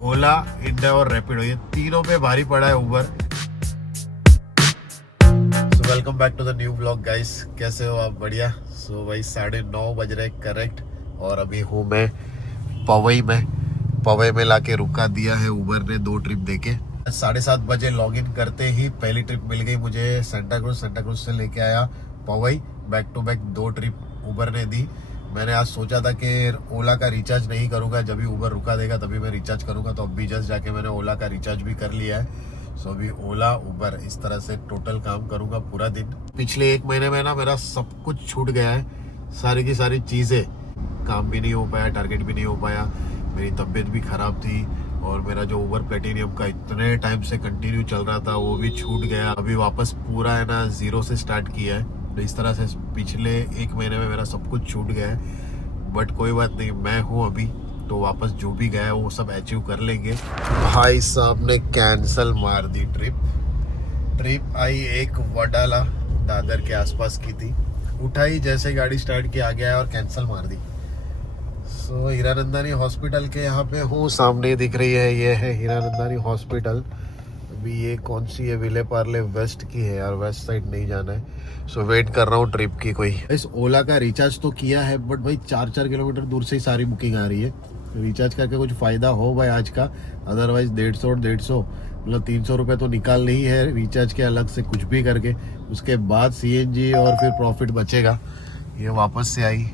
ओला, India और रैपिडो, ये तीनों पे भारी पड़ा है Uber. So welcome back to the new blog guys. कैसे हो आप? बढ़िया। सो भाई 9:30 बज रहे करेक्ट, और अभी हूँ मैं पवई में लाके रुका दिया है उबर ने 2 ट्रिप देके। 7:30 बजे लॉग इन करते ही पहली ट्रिप मिल गई मुझे सेंटा क्रूज से लेके आया Powai. Back to back 2 trip Uber ने दी। मैंने आज सोचा था कि ओला का रिचार्ज नहीं करूंगा, जब भी उबर रुका देगा तभी मैं रिचार्ज करूंगा, तो अभी जस्ट जाके मैंने ओला का रिचार्ज भी कर लिया है। सो अभी ओला उबर इस तरह से टोटल काम करूंगा पूरा दिन। पिछले 1 महीने में ना मेरा सब कुछ छूट गया है, सारी की सारी चीजें। काम भी नहीं हो पाया, टारगेट भी नहीं हो पाया, मेरी तबीयत भी खराब थी, और मेरा जो उबर प्लेटिनियम का इतने टाइम से कंटिन्यू चल रहा था वो भी छूट गया। अभी वापस पूरा है ना 0 से स्टार्ट किया है। तो इस तरह से पिछले 1 महीने में मेरा सब कुछ छूट गया है, बट कोई बात नहीं, मैं हूँ अभी, तो वापस जो भी गया है वो सब अचीव कर लेंगे। भाई साहब ने कैंसल मार दी ट्रिप आई एक वडाला दादर के आसपास की थी। उठाई जैसे गाड़ी स्टार्ट की, आ गया और कैंसल मार दी। सो हीरानंदानी हॉस्पिटल के यहाँ पे हूँ, सामने दिख रही है, ये है हीरानंदानी हॉस्पिटल। अभी ये कौन सी है? विले पार्ले वेस्ट की है यार, वेस्ट साइड नहीं जाना है। सो वेट कर रहा हूँ ट्रिप की कोई। इस ओला का रिचार्ज तो किया है, बट भाई 4-4 किलोमीटर दूर से ही सारी बुकिंग आ रही है। रिचार्ज करके कुछ फायदा हो भाई आज का, अदरवाइज 150 मतलब 300 रुपये तो निकालने ही है रिचार्ज के अलग से, कुछ भी करके। उसके बाद CNG और फिर प्रॉफिट बचेगा। ये वापस से आई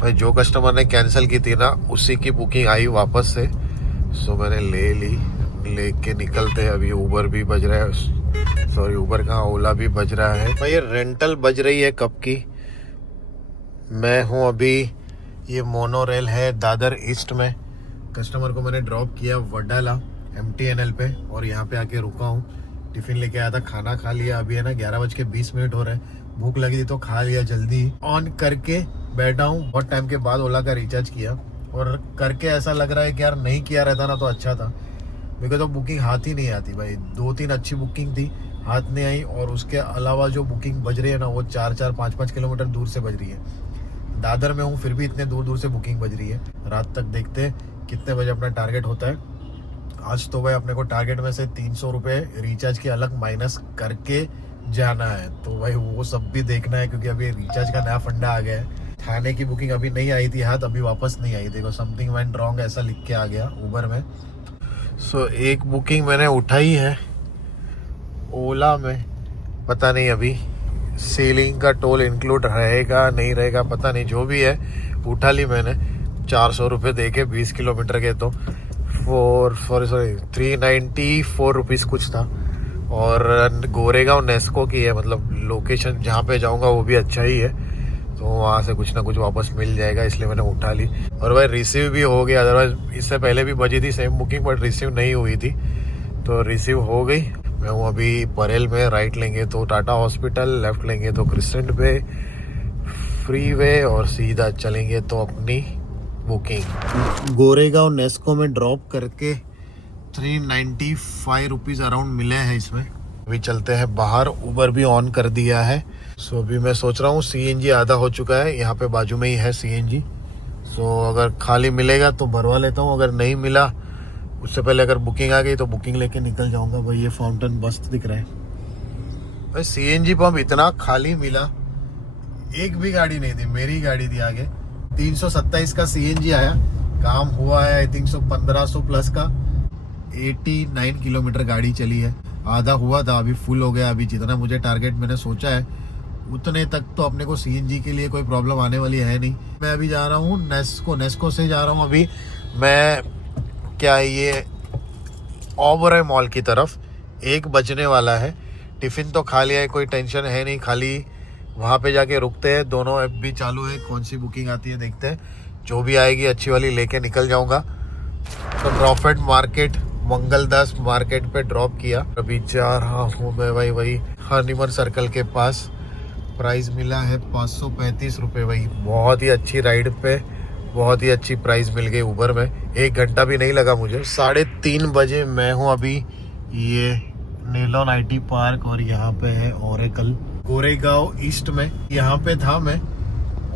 भाई, जो कस्टमर ने कैंसिल की थी ना उसी की बुकिंग आई वापस से। सो मैंने ले ली, लेके निकलते हैं। अभी उबर भी बज रहा है, सॉरी उबर कहाँ, ओला भी बज रहा है भाई। ये रेंटल बज रही है कब की। मैं हूँ अभी, ये मोनो रेल है दादर ईस्ट में। कस्टमर को मैंने ड्रॉप किया वडाला MTNL पे, और यहाँ पे आके रुका हूँ। टिफिन लेके आया था, खाना खा लिया। अभी है ना 11:20 हो रहे हैं, भूख लगी थी तो खा लिया जल्दी। ऑन करके बैठा हूँ, बहुत टाइम के बाद ओला का रिचार्ज किया, और करके ऐसा लग रहा है कि यार नहीं किया रहता ना तो अच्छा था। मेरे तो बुकिंग हाथ ही नहीं आती भाई। 2-3 अच्छी बुकिंग थी, हाथ नहीं आई, और उसके अलावा जो बुकिंग बज रही है ना वो 4-4, 5-5 किलोमीटर दूर से बज रही है। दादर में हूँ फिर भी इतने दूर दूर से बुकिंग बज रही है। रात तक देखते हैं कितने बजे अपना टारगेट होता है। आज तो भाई अपने को टारगेट में से 300 रुपये रिचार्ज के अलग माइनस करके जाना है, तो भाई वो सब भी देखना है, क्योंकि अभी रिचार्ज का नया फंडा आ गया है। थाने की बुकिंग अभी नहीं आई थी हाथ, अभी वापस नहीं आई। देखो समथिंग वेंट रॉन्ग ऐसा लिख के आ गया उबर में। सो एक बुकिंग मैंने उठाई है ओला में, पता नहीं अभी सेलिंग का टोल इंक्लूड रहेगा नहीं रहेगा, पता नहीं। जो भी है उठा ली मैंने, 400 रुपये दे के 20 किलोमीटर के, तो 394 रुपीज़ कुछ था। और गोरेगांव नेस्को की है, मतलब लोकेशन जहाँ पे जाऊँगा वो भी अच्छा ही है, तो वहाँ से कुछ ना कुछ वापस मिल जाएगा, इसलिए मैंने उठा ली। और भाई रिसीव भी हो गया, अदरवाइज इससे पहले भी बजी थी सेम बुकिंग, बट रिसीव नहीं हुई थी, तो रिसीव हो गई। मैं हूँ अभी परेल में, राइट लेंगे तो टाटा हॉस्पिटल, लेफ्ट लेंगे तो क्रिसेंट वे फ्री वे, और सीधा चलेंगे तो अपनी बुकिंग। गोरेगांव नेस्को में ड्रॉप करके 395 रुपीज़ अराउंड मिले हैं इसमें। अभी चलते हैं बाहर, उबर भी ऑन कर दिया है। सो अभी मैं सोच रहा हूँ CNG आधा हो चुका है, यहाँ पे बाजू में ही है CNG। सो अगर खाली मिलेगा तो भरवा लेता हूँ, अगर नहीं मिला उससे पहले अगर बुकिंग आ गई तो बुकिंग लेके निकल जाऊँगा। भाई ये फाउंटेन मस्त दिख रहा है भाई। CNG पंप इतना खाली मिला, एक भी गाड़ी नहीं थी, मेरी गाड़ी थी आगे। 327 का CNG आया, काम हुआ है आई थिंक 1500 प्लस का। 89 किलोमीटर गाड़ी चली है, आधा हुआ था, अभी फुल हो गया। अभी जितना मुझे टारगेट मैंने सोचा है उतने तक तो अपने को CNG के लिए कोई प्रॉब्लम आने वाली है नहीं। मैं अभी जा रहा हूँ नेस्को से जा रहा हूँ अभी मैं, क्या ये ओबराय मॉल की तरफ। 1 बजने वाला है, टिफ़िन तो खा लिया है, कोई टेंशन है नहीं, खाली वहाँ पे जाके रुकते हैं। दोनों ऐप भी चालू है, कौन सी बुकिंग आती है देखते हैं, जो भी आएगी अच्छी वाली लेके निकल जाऊँगा। तो प्रॉफिट मार्केट, मंगलदास मार्केट पे ड्रॉप किया। अभी जा रहा हूँ मैं भाई वही हनीमन सर्कल के पास। प्राइस मिला है 535 रुपये भाई, बहुत ही अच्छी राइड पे, बहुत ही अच्छी प्राइस मिल गई उबर में। 1 घंटा भी नहीं लगा मुझे। 3:30 बजे मैं हूँ अभी ये नेलोन IT पार्क, और यहाँ पे है ओरेकल गोरेगांव ईस्ट में। यहाँ पे था मैं,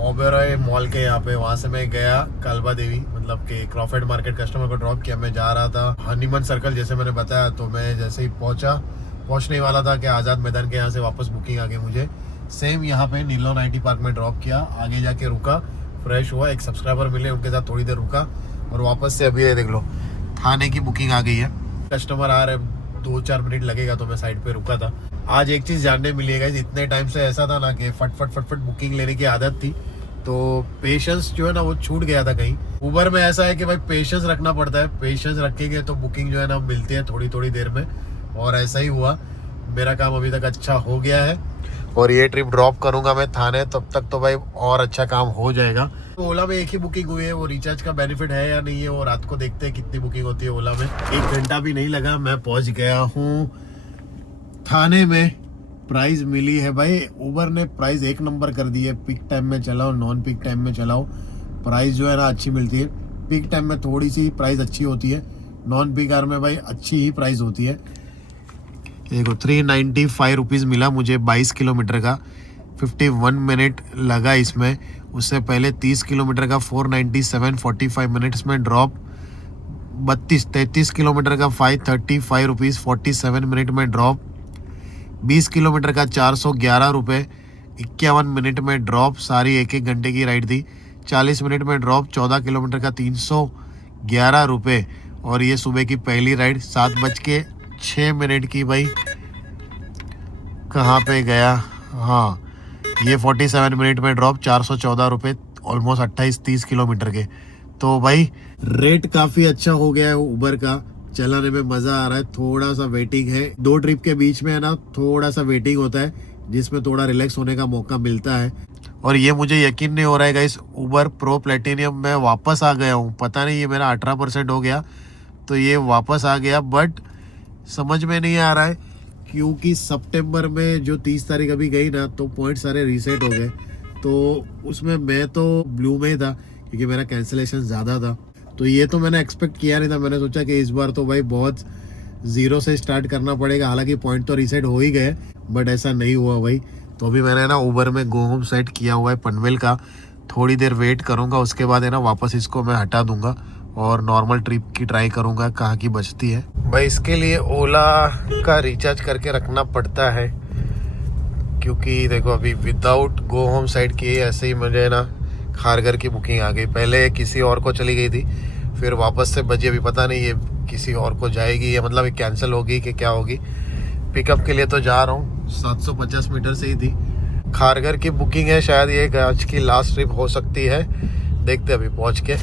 ओबेरॉय मॉल के यहाँ पे, वहाँ से मैं गया कालबा देवी, मतलब कि क्रॉफर्ड मार्केट कस्टमर को ड्रॉप किया। मैं जा रहा था हनीमन सर्कल, जैसे मैंने बताया। तो मैं जैसे ही पहुँचने वाला था कि आज़ाद मैदान के यहाँ से वापस बुकिंग आ गई मुझे। सेम यहाँ पे नीलोन IT पार्क में ड्रॉप किया, आगे जाके रुका, फ्रेश हुआ, एक सब्सक्राइबर मिले, उनके साथ थोड़ी देर रुका और वापस से अभी देख लो थाने की बुकिंग आ गई है। कस्टमर आ रहे, 2-4 मिनट लगेगा, तो मैं साइड पे रुका था। आज एक चीज़ जानने मिलेगा, इतने टाइम से ऐसा था ना कि फट बुकिंग लेने की आदत थी, तो पेशेंस जो है ना वो छूट गया था कहीं। उबर में ऐसा है कि भाई पेशेंस रखना पड़ता है, पेशेंस रखेंगे तो बुकिंग जो है ना मिलती है थोड़ी देर में, और ऐसा ही हुआ। मेरा काम अभी तक अच्छा हो गया है और ये ट्रिप ड्रॉप करूंगा मैं थाने, तब तक तो भाई और अच्छा काम हो जाएगा। तो ओला में एक ही बुकिंग हुई है, वो रिचार्ज का बेनिफिट है या नहीं है, वो रात को देखते हैं कितनी बुकिंग होती है ओला में। 1 घंटा भी नहीं लगा, मैं पहुंच गया हूँ थाने में। प्राइस मिली है भाई, उबर ने प्राइस 1 नंबर कर दी है। पिक टाइम में चलाओ, नॉन पिक टाइम में चलाओ, प्राइस जो है ना अच्छी मिलती है। पिक टाइम में थोड़ी सी प्राइस अच्छी होती है, नॉन पिक आवर में भाई अच्छी ही प्राइस होती है। देखो 395 रुपीज़ मिला मुझे 22 किलोमीटर का, 51 मिनट लगा इसमें। उससे पहले 30 किलोमीटर का 497 45 मिनट्स में ड्रॉप। 33 किलोमीटर का 535 रुपीज़ 47 मिनट में ड्रॉप। 20 किलोमीटर का 411 रुपये 51 मिनट में ड्रॉप। सारी 1-1 घंटे की राइड थी। 40 मिनट में ड्रॉप। 14 किलोमीटर का 311 रुपये। और ये सुबह की पहली राइड 7:06 की भाई। कहाँ पे गया, हाँ ये 47 मिनट में ड्रॉप, 414 रुपये, ऑलमोस्ट 28-30 किलोमीटर के। तो भाई रेट काफ़ी अच्छा हो गया है उबर का, चलाने में मज़ा आ रहा है। थोड़ा सा वेटिंग है 2 ट्रिप के बीच में, है ना, थोड़ा सा वेटिंग होता है जिसमें थोड़ा रिलैक्स होने का मौका मिलता है। और ये मुझे यकीन नहीं हो रहा है गाइस, उबर प्रो प्लेटिनियम में वापस आ गया हूँ। पता नहीं, ये मेरा 18% हो गया तो ये वापस आ गया, बट समझ में नहीं आ रहा है क्योंकि सितंबर में जो 30 तारीख अभी गई ना, तो पॉइंट सारे रीसेट हो गए। तो उसमें मैं तो ब्लू में ही था क्योंकि मेरा कैंसिलेशन ज़्यादा था। तो ये तो मैंने एक्सपेक्ट किया नहीं था, मैंने सोचा कि इस बार तो भाई बहुत ज़ीरो से स्टार्ट करना पड़ेगा। हालांकि पॉइंट तो रीसेट हो ही गए, बट ऐसा नहीं हुआ भाई। तो अभी मैंने ना उबर में गो होम सेट किया हुआ है पनवेल का, थोड़ी देर वेट करूँगा, उसके बाद है ना वापस इसको मैं हटा दूँगा और नॉर्मल ट्रिप की ट्राई करूँगा कहाँ की बचती है। भाई इसके लिए ओला का रिचार्ज करके रखना पड़ता है क्योंकि देखो अभी विदाउट गो होम साइट किए ऐसे ही मुझे ना खारघर की बुकिंग आ गई। पहले किसी और को चली गई थी, फिर वापस से बजी, अभी पता नहीं ये किसी और को जाएगी या मतलब कैंसिल होगी कि क्या होगी। पिकअप के लिए तो जा रहा हूँ, 750 मीटर से ही थी। खारघर की बुकिंग है, शायद ये आज की लास्ट ट्रिप हो सकती है, देखते अभी पहुँच के।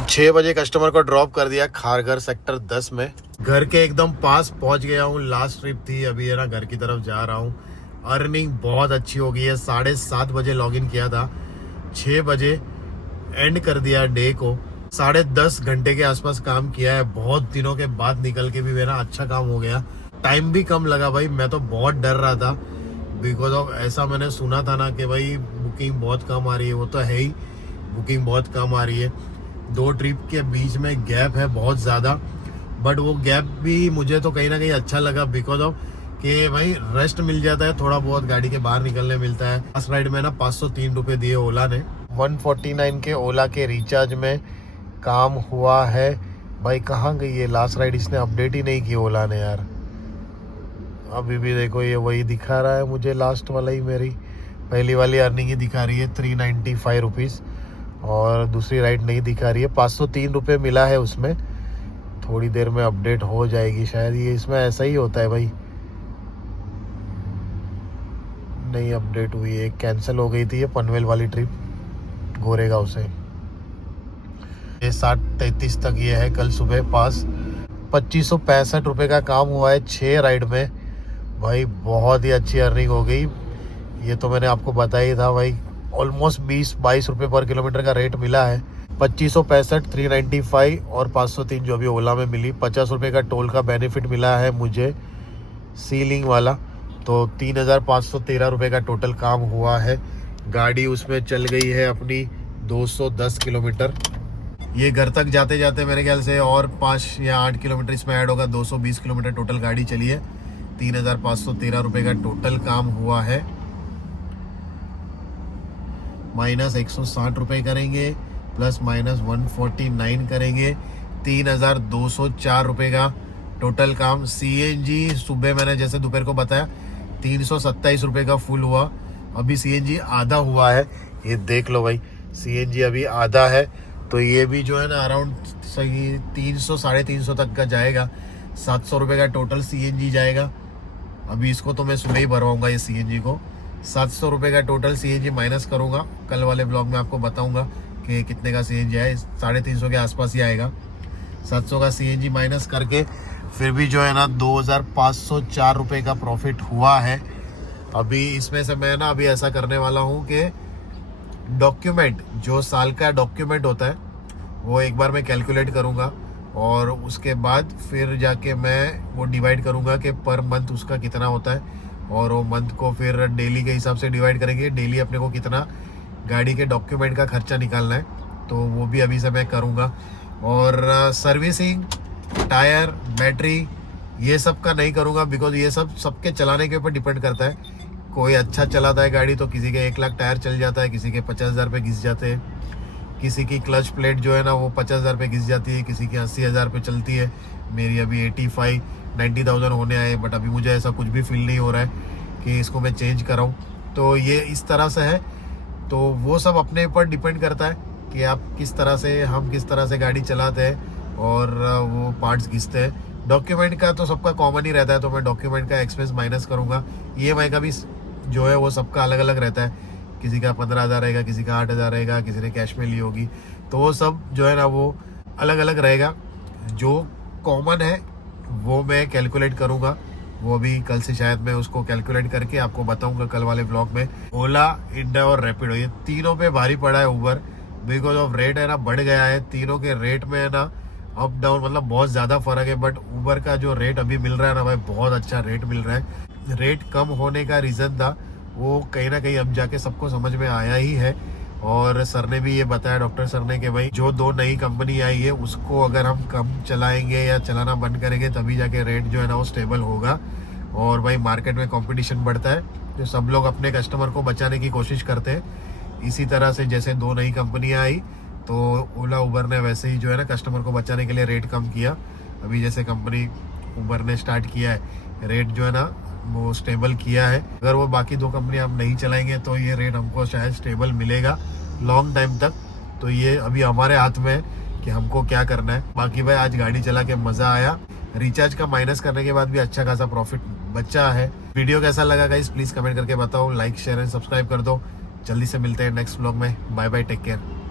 6 बजे कस्टमर को ड्रॉप कर दिया खारघर सेक्टर 10 में। घर के एकदम पास पहुँच गया हूँ, लास्ट ट्रिप थी, अभी है ना घर की तरफ जा रहा हूँ। अर्निंग बहुत अच्छी हो गई है, 7:30 बजे लॉगिन किया था, 6 बजे एंड कर दिया डे को। 10.5 घंटे के आसपास काम किया है, बहुत दिनों के बाद निकल के भी मेरा अच्छा काम हो गया। टाइम भी कम लगा भाई, मैं तो बहुत डर रहा था बिकॉज ऑफ ऐसा मैंने सुना था ना कि भाई बुकिंग बहुत कम आ रही है, वो तो है ही, बुकिंग बहुत कम आ रही है। 2 ट्रिप के बीच में गैप है बहुत ज़्यादा, बट वो गैप भी मुझे तो कहीं ना कहीं अच्छा लगा बिकॉज ऑफ कि भाई रेस्ट मिल जाता है, थोड़ा बहुत गाड़ी के बाहर निकलने मिलता है। लास्ट राइड में ना 503 रुपये दिए ओला ने। 149 के ओला के रिचार्ज में काम हुआ है। भाई कहाँ गई है लास्ट राइड, इसने अपडेट ही नहीं की ओला ने यार। अभी भी देखो ये वही दिखा रहा है मुझे, लास्ट वाला ही, मेरी पहली वाली अर्निंग ही दिखा रही है 395 रुपीज़, और दूसरी राइड नहीं दिखा रही है। 503 रुपये मिला है उसमें, थोड़ी देर में अपडेट हो जाएगी शायद। ये इसमें ऐसा ही होता है भाई, नहीं अपडेट हुई है, कैंसिल हो गई थी ये पनवेल वाली ट्रिप गोरेगांव से। ये 7:33 तक ये है कल सुबह पास। 2565 रुपये का काम हुआ है 6 राइड में। भाई बहुत ही अच्छी अर्निंग हो गई, ये तो मैंने आपको बताया ही था भाई। ऑलमोस्ट 20-22 रुपये पर किलोमीटर का रेट मिला है। 2565, 395 और 503 जो अभी ओला में मिली। 50 रुपये का टोल का बेनिफिट मिला है मुझे, सीलिंग वाला। तो 3513 रुपये का टोटल काम हुआ है। गाड़ी उसमें चल गई है अपनी 210 किलोमीटर। ये घर तक जाते जाते मेरे ख्याल से और 5 या 8 किलोमीटर इसमें ऐड होगा, 220 किलोमीटर टोटल गाड़ी चली है। 3513 रुपये का टोटल काम हुआ है। माइनस 160 रुपये करेंगे, प्लस माइनस 149 करेंगे, 3,204 रुपये का टोटल काम। सीएनजी सुबह मैंने जैसे दोपहर को बताया 327 रुपये का फुल हुआ। अभी सीएनजी आधा हुआ है, ये देख लो भाई, सीएनजी अभी आधा है। तो ये भी जो है ना अराउंड सही 300 350 तक का जाएगा। 700 रुपये का टोटल सीएनजी जाएगा। अभी इसको तो मैं सुबह ही भरवाऊंगा, ये सीएनजी को 700 रुपये का टोटल सीएनजी माइनस करूंगा। कल वाले ब्लॉग में आपको बताऊंगा कि कितने का सीएनजी है, 350 के आसपास ही आएगा। 700 का सीएनजी माइनस करके फिर भी जो है ना 2,504 रुपये का प्रॉफिट हुआ है। अभी इसमें से मैं ना अभी ऐसा करने वाला हूँ कि डॉक्यूमेंट, जो साल का डॉक्यूमेंट होता है वो एक बार मैं कैलकुलेट करूँगा और उसके बाद फिर जाके मैं वो डिवाइड करूँगा कि पर मंथ उसका कितना होता है, और वो मंथ को फिर डेली के हिसाब से डिवाइड करेंगे। डेली अपने को कितना गाड़ी के डॉक्यूमेंट का खर्चा निकालना है, तो वो भी अभी से मैं करूँगा। और सर्विसिंग, टायर, बैटरी, ये सब का नहीं करूँगा, बिकॉज ये सब सबके चलाने के ऊपर डिपेंड करता है। कोई अच्छा चलाता है गाड़ी तो किसी के 1 लाख टायर चल जाता है, किसी के 50,000 रुपये घिस जाते हैं, किसी की क्लच प्लेट जो है ना वो 50,000 रुपये घिस जाती है, किसी की 80,000 रुपये चलती है। मेरी अभी 85-90,000 होने आए, बट अभी मुझे ऐसा कुछ भी फील नहीं हो रहा है कि इसको मैं चेंज कराऊँ। तो ये इस तरह से है। तो वो सब अपने ऊपर डिपेंड करता है कि आप किस तरह से, हम किस तरह से गाड़ी चलाते हैं और वो पार्ट्स घिसते हैं। डॉक्यूमेंट का तो सबका कॉमन ही रहता है, तो मैं डॉक्यूमेंट का एक्सपेंस माइनस करूँगा। ईएमआई का भी जो है वो सबका अलग अलग रहता है, किसी का 15,000 रहेगा, किसी का 8,000 रहेगा, किसी ने कैश में ली होगी, तो वो सब जो है ना वो अलग अलग रहेगा। जो कॉमन है वो मैं कैलकुलेट करूँगा, वो भी कल से शायद मैं उसको कैलकुलेट करके आपको बताऊँगा कल वाले ब्लॉग में। ओला, इंडिया और रैपिडो, ये तीनों पे भारी पड़ा है उबर, बिकॉज ऑफ रेट है ना बढ़ गया है। तीनों के रेट में है ना अप डाउन मतलब बहुत ज़्यादा फर्क है, बट उबर का जो रेट अभी मिल रहा है ना भाई, बहुत अच्छा रेट मिल रहा है। रेट कम होने का रीज़न था वो कहीं ना कहीं अब जाके सबको समझ में आया ही है। और सर ने भी ये बताया, डॉक्टर सर ने, कि भाई जो 2 नई कंपनी आई है उसको अगर हम कम चलाएंगे या चलाना बंद करेंगे तभी जाके रेट जो है ना वो स्टेबल होगा। और भाई मार्केट में कंपटीशन बढ़ता है, तो सब लोग अपने कस्टमर को बचाने की कोशिश करते हैं। इसी तरह से जैसे 2 नई कंपनियाँ आई तो ओला उबर ने वैसे ही जो है ना कस्टमर को बचाने के लिए रेट कम किया। अभी जैसे कंपनी उबर ने स्टार्ट किया है, रेट जो है ना वो स्टेबल किया है। अगर वो बाकी 2 कंपनी हम नहीं चलाएंगे तो ये रेट हमको शायद स्टेबल मिलेगा लॉन्ग टाइम तक। तो ये अभी हमारे हाथ में है कि हमको क्या करना है। बाकी भाई आज गाड़ी चला के मज़ा आया। रिचार्ज का माइनस करने के बाद भी अच्छा खासा प्रॉफिट बचा है। वीडियो कैसा लगा गाइस प्लीज़ कमेंट करके बताओ, लाइक शेयर एंड सब्सक्राइब कर दो। जल्दी से मिलते हैं नेक्स्ट व्लॉग में। Bye bye, take care.